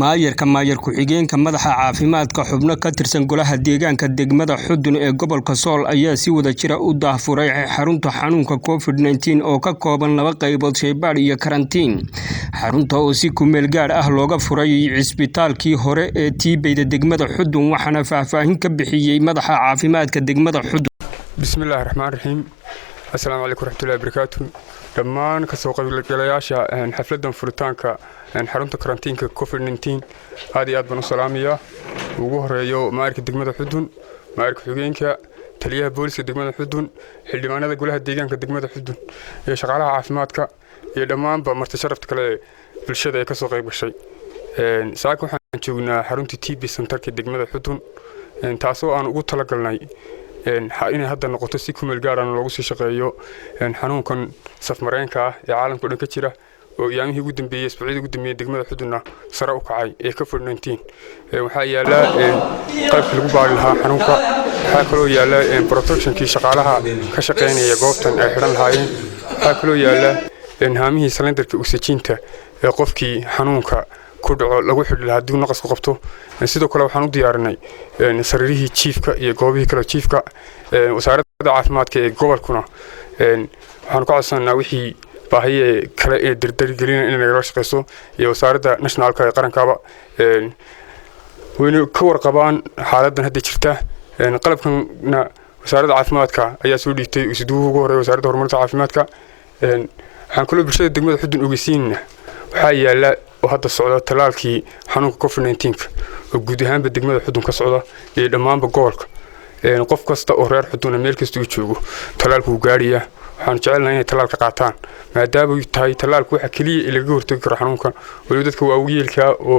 maayar ku-xigeenka madaxa caafimaadka xubno ka tirsan golaha deegaanka degmada Xudun ee gobolka Sool ayaa si wada jira u daahfuray xarunta xanuunka COVID-19 oo ka kooban 2 qaybood shaybaadh iyo karantiin. Xarunta oo si ku meel gaar ah looga furay cisbitaalkii hore ee Tiibeyda degmada Xudun waxaana faahfaahin ka bixiyay madaxa caafimaadka degmada Xudun. Bismillahir Rahmaanir Rahiim. Assalaamu calaykum warahmatullaahi wabarakaatuh. dhammaan ka soo qaybgalayaasha xafladan furitaanka xarunta karantiinka COVID-19 aad iyo aad baan u salaamayaa. ugu horeeyo maayarka degmada Xudun, maayarka xigeenka, taliyaha booliska degmada Xudun, xildhibaanada golaha deegaanka degmada Xudun iyo shaqaalaha caafimaadka iyo dhammaanba marti sharafta kale bulshada ay ka soo qayb gashay. saaka waxaan joognaa xarunta TB Centerka degmada Xudun taasoo aan ugu talagalnay inay hadda noqoto si ku meel gaar ah loogu sii shaqeeyo xanuunkan safmareenka ah ee caalamka dhan ka jira oo yaamihii ugu dambeeyay isbuucii ugu dambeeyay degmada Xudunna sare u kacay ee COVID-19 waxa yaala qalabka lagu baari lahaa xanuunka waxa kaloo yaala protectionkii shaqaalaha ka shaqeynaya goobtan ay xiran lahaayeen waxa kaloo yaala haamihii silindarka oxygen-ta ee qofkii xanuunka ku dhaco lagu xidhi lahaa dib naqas ku qabto. sidoo kale waxaan u diyaarinay sariirihii jiifka iyo goobihii kale jiifka. wasaaradda caafimaadka ee gobolkuna waxaan ka codsanaa wixii baahiye kale ee dardargelin in laga shaqeyso iyo wasaaradda nationalka ee qarankaba wayna ka warqabaan xaaladdan hadda jirta. qalabkana wasaaradda caafimaadka ayaa soo dhiibtay isduugu ugu horeeyay wasaaradda horumarinta caafimaadka. waxaan kaloo bulshada degmada Xudun ogeysiinaa waxaa yaala oo hadda socda talaalkii xanuunka COVID-19 oo guud ahaanba degmada Xudun ka socda iyo dhammaanba gobolka. qof kasta oo reer Xudun meel kasta uu joogo talaalku uu gaariyaa. waxaan jecelnahay inay talaalka qaataan maadaama uu tahay talaalku waxa kaliya ee laga hortagi karo xanuunkan waliba dadka waaweelka oo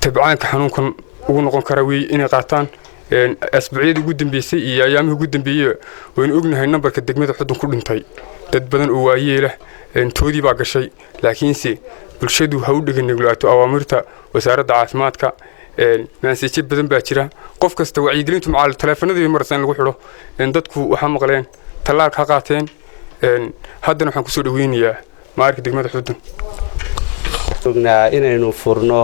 tabcaanka xanuunkan ugu noqon kara way inay qaataan. asbuuciyada ugu dambeysay iyo ayaamihii ugu dambeeyay waynu ognahay nambarka degmada Xudun ku dhintay dad badan oo waayeela toodii baa gashay laakiinse bulshadu ha u dhiganigulaato awaamirta wasaaradda caafimaadka. maasajid badan baa jira qof kasta wacyigelintu macal taleefanadii marsan lagu xidho dadku waxa maqleen talaal ka qaateen. haddana waxaan ku soo dhaweynayaa maayarka degmada Xudun inaynu furno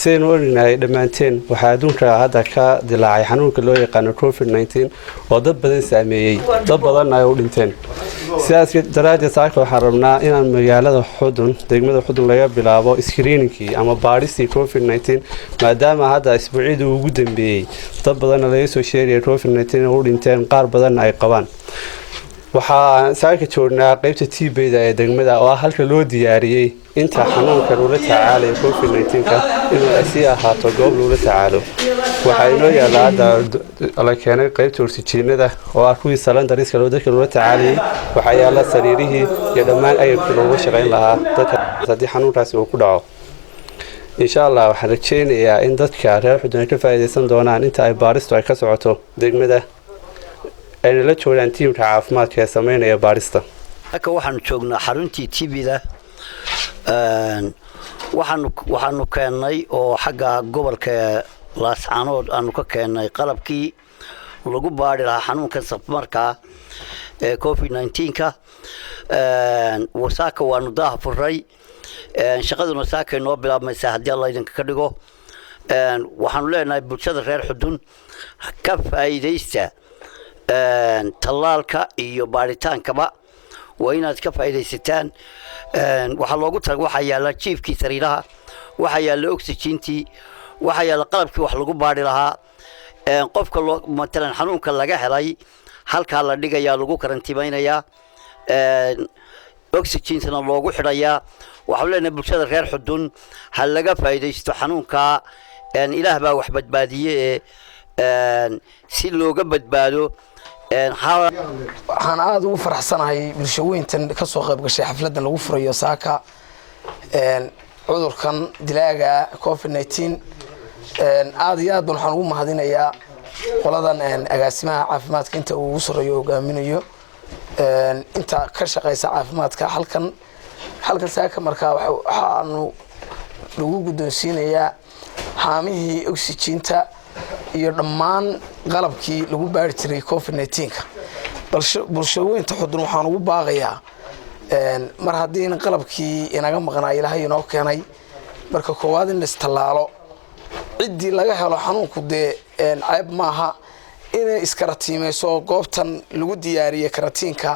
sidaynu ognahay dhammaanteen waxaa adduunka hadda ka dilaacay xanuunka loo yaqaano COVID-19 oo dad badan saameeyey dad badanna ay u dhinteen. sidaas daraaddeed saaka waxaan rabnaa inaan magaalada Xudun degmada Xudun laga bilaabo screeningkii ama baadhistii COVID-19 maadaama hadda isbuucii ugu dambeeyay dad badanna laga soo sheegay COVID-19 oo u dhinteen qaar badanna ay qabaan. waxaan saaka joognaa qaybta Tiibeyda ee degmada oo halka loo diyaariyay inta xanuunka loola tacaalayo COVID-19 inuu si ahaato goob loola tacaalo. waxaa inoo yaala hadda la keenay qaybta oksijiinada oo ah kuwii salindariska loo dadka loola tacaalayay. waxaa yaala sariirihii iyo dhammaan agabkii looga shaqeyn lahaa dadka haddii xanuunkaasi uu ku dhaco. insha Allah waxaan rajeynayaa in dadka reer Xudun ka faa'iideysan doonaan inta ay baaristu ay ka socoto degmada ayna la joogaan tiimka caafimaadka ee sameynaya baarista. waxaan joognaa xaruntii TB-da waxaanu keenay oo xagga gobolka Laascaanood aanu ka keenay qalabkii lagu baari lahaa xanuunka safmarka ee COVID-19 wasaaka waanu daahfuray. shaqaduna saaka noo bilaabmaysa haddii Allah idinka ka dhigo. waxaanu leenahay bulshada reer Xudun ka faa'iideysta talaalka iyo baaritaankaba waa inaad ka faa'iideysataan. waxaa loogu tag waxa yaala jiifkii sariiraha waxa yaala oxygen-tii waxa yaala qalabkii wax lagu baari lahaa. qofka matalan xanuunka laga helay halka la dhigayaa lagu karantiimaynayaa oxygen-tana loogu xidhayaa. waxaan leenahay bulshada reer Xudun ha laga faa'iideysto xanuunka ilaah baa wax badbaadiyay si looga badbaado. waxaan aad ugu faraxsanahay bulshooyintan ka soo qayb gashay xafladan lagu furayo saaka cudurkan dilaaga COVID-19. aad iyo aad waxaan ugu mahadinayaa qoladan agaasimaha caafimaadka inta uu ugu sareeyo hogaaminayo inta ka shaqeysa caafimaadka halkan saaka markaa waxaanu lagu guddoonsiinayaa haamihii oxygen-ta iyo dhammaan qalabkii lagu baari jiray COVID-19 bulshooyinta Xudun waxaan ugu baaqayaa mar haddii qalabkii inaga maqnaa Ilaahay inoo keenay marka koowaad in istallaalo ciddii laga helo xanuunku dee ceeb maaha inay iskaratiimayso goobtan lagu diyaariyey karatiinka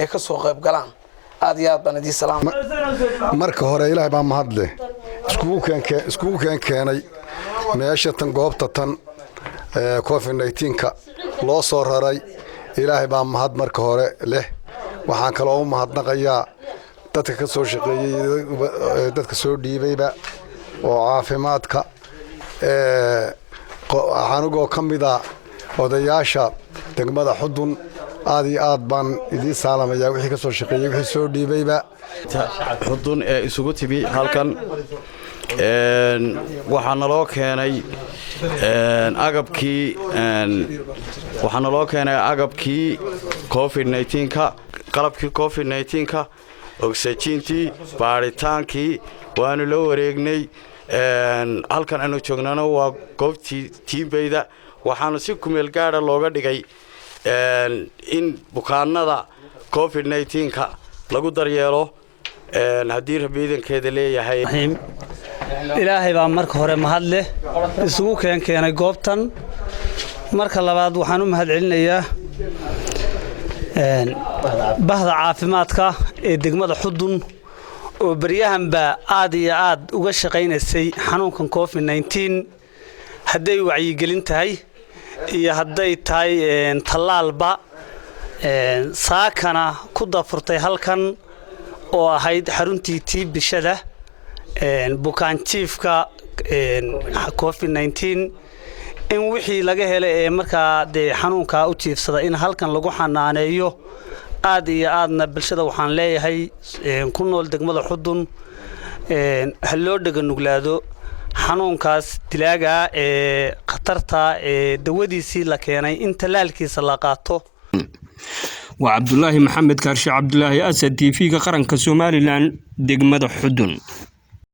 ee ka soo qayb galaan aad iyo aad baan idin salaam marka hore ilaahay baa mahad leh iskugu keenay meesha tan goobta tan COVID-19ka loo soo raray ilaahay baa mahad marka hore leh waxaan kaloo u mahadnaqayaa dadka ka soo shaqeeyay dadka soo dhiibayba oo caafimaadka anigoo ka mid ah odayaasha degmada Xudun aad iyo aad baan idin salaamayaa wixii ka soo shaqeeyay wixii soo dhiibayba Xudun ee isugu tibi halkan waxaana loo keenay agabkii COVID-19ka qalabkii COVID-19ka oxygentii baaritaankii waanu la wareegnay halkan aanu joognana waa goobtii tiimbeyda waxaanu si kumeel gaara looga dhigay in bukaanada COVID-19ka lagu daryeelo haddii rabiidankeeda leeyahay ilaahay baa marka hore mahad leh isugu keenay goobtan marka labaad waxaan u mahad celinayaa bahda caafimaadka ee degmada Xudun oo baryahanba aad iyo aad uga shaqeynaysay xanuunkan COVID-19 haday wacyigelin tahay iyo haday tahay talaalba saakana ku dafurtay halkan oo ahayd xaruntii tiibishada bukaan jiifka COVID-19 in wixii laga helay ee markaa xanuunka u jiifsada in halkan lagu xanaaneeyo aad iyo aadna bulshada waxaan leeyahay ku nool degmada Xudun loo dhaga nuglaado xanuunkaas dilaaga ee khatarta ee dawadiisii la keenay in talaalkiisa la qaato وعبد الله محمد كارشي عبد الله أسد في قرن كسومالي لان دقمد حدن